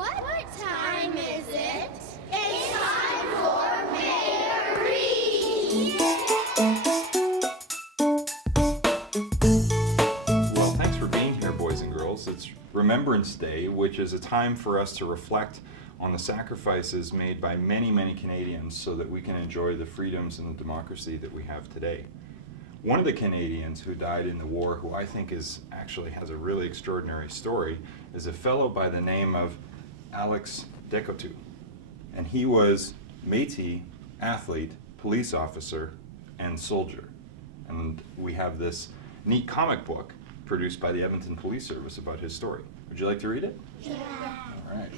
What time is it? It's time for Mayor Reed! Well, thanks for being here, boys and girls. It's Remembrance Day, which is a time for us to reflect on the sacrifices made by many, many Canadians so that we can enjoy the freedoms and the democracy that we have today. One of the Canadians who died in the war, who I think actually has a really extraordinary story, is a fellow by the name of Alex Decoteau. And he was Métis, athlete, police officer, and soldier. And we have this neat comic book produced by the Edmonton Police Service about his story. Would you like to read it? Yeah. All right.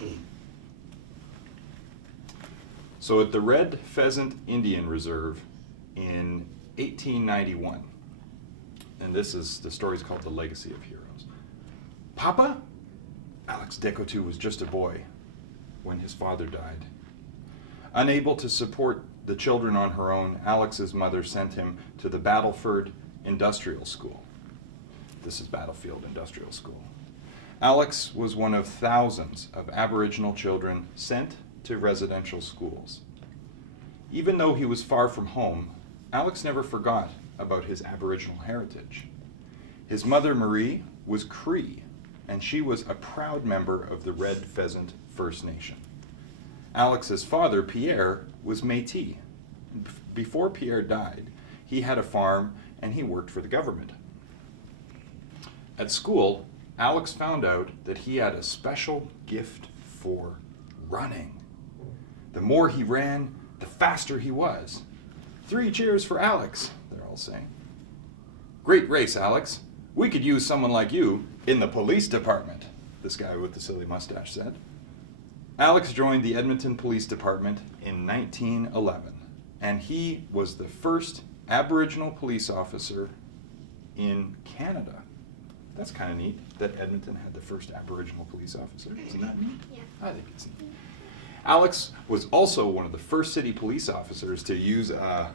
So at the Red Pheasant Indian Reserve in 1891, and the story's called The Legacy of Heroes. Papa? Alex Decoteau was just a boy when his father died. Unable to support the children on her own, Alex's mother sent him to the Battleford Industrial School. This is Battlefield Industrial School. Alex was one of thousands of Aboriginal children sent to residential schools. Even though he was far from home, Alex never forgot about his Aboriginal heritage. His mother, Marie, was Cree, and she was a proud member of the Red Pheasant First Nation. Alex's father, Pierre, was Métis. Before Pierre died, he had a farm and he worked for the government. At school, Alex found out that he had a special gift for running. The more he ran, the faster he was. 3 cheers for Alex, they're all saying. Great race, Alex. We could use someone like you in the police department, this guy with the silly mustache said. Alex joined the Edmonton Police Department in 1911, and he was the first Aboriginal police officer in Canada. That's kind of neat that Edmonton had the first Aboriginal police officer. Isn't that neat? Yeah. I think it's neat. Alex was also one of the first city police officers to use a...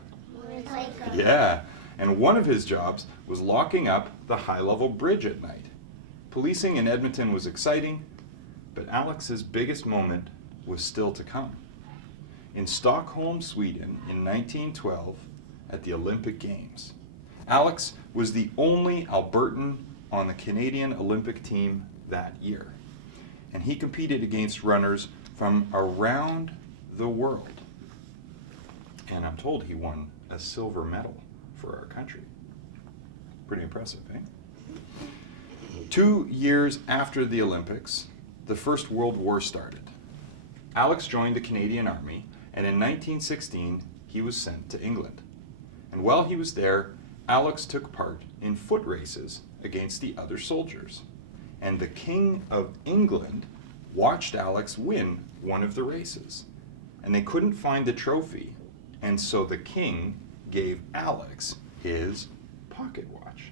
Yeah, and one of his jobs was locking up the high-level bridge at night. Policing in Edmonton was exciting, but Alex's biggest moment was still to come. In Stockholm, Sweden, in 1912, at the Olympic Games, Alex was the only Albertan on the Canadian Olympic team that year, and he competed against runners from around the world. And I'm told he won a silver medal for our country. Pretty impressive, eh? 2 years after the Olympics, the First World War started. Alex joined the Canadian Army, and in 1916, he was sent to England. And while he was there, Alex took part in foot races against the other soldiers. And the King of England watched Alex win one of the races. And they couldn't find the trophy, and so the king gave Alex his pocket watch.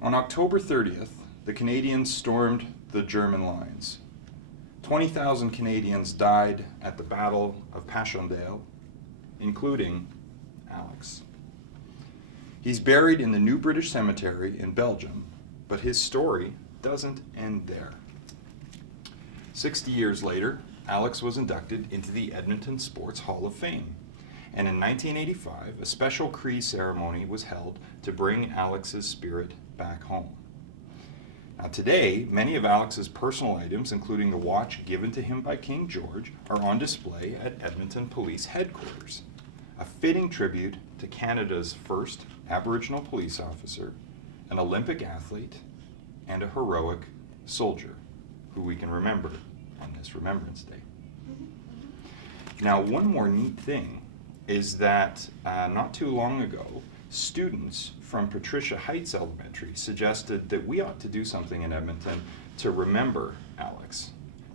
On October 30th, the Canadians stormed the German lines. 20,000 Canadians died at the Battle of Passchendaele, including Alex. He's buried in the New British Cemetery in Belgium, but his story doesn't end there. 60 years later, Alex was inducted into the Edmonton Sports Hall of Fame. And in 1985, a special Cree ceremony was held to bring Alex's spirit back home. Now today, many of Alex's personal items, including the watch given to him by King George, are on display at Edmonton Police Headquarters, a fitting tribute to Canada's first Aboriginal police officer, an Olympic athlete, and a heroic soldier who we can remember on this Remembrance Day. Now, one more neat thing is that not too long ago, students from Patricia Heights Elementary suggested that we ought to do something in Edmonton to remember Alex.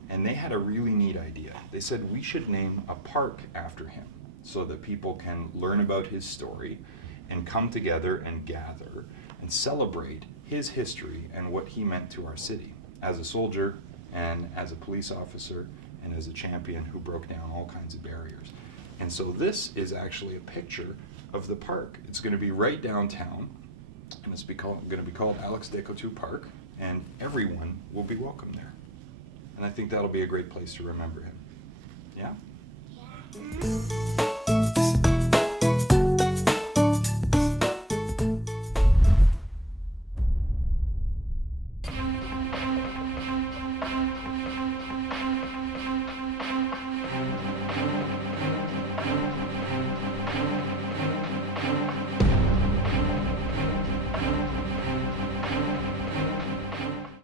And they had a really neat idea. They said we should name a park after him so that people can learn about his story and come together and gather and celebrate his history and what he meant to our city as a soldier and as a police officer and as a champion who broke down all kinds of barriers. And so this is actually a picture of the park. It's going to be right downtown, and it's going to be called Alex Decoteau Park. and everyone will be welcome there. And I think that'll be a great place to remember him. Yeah? Yeah.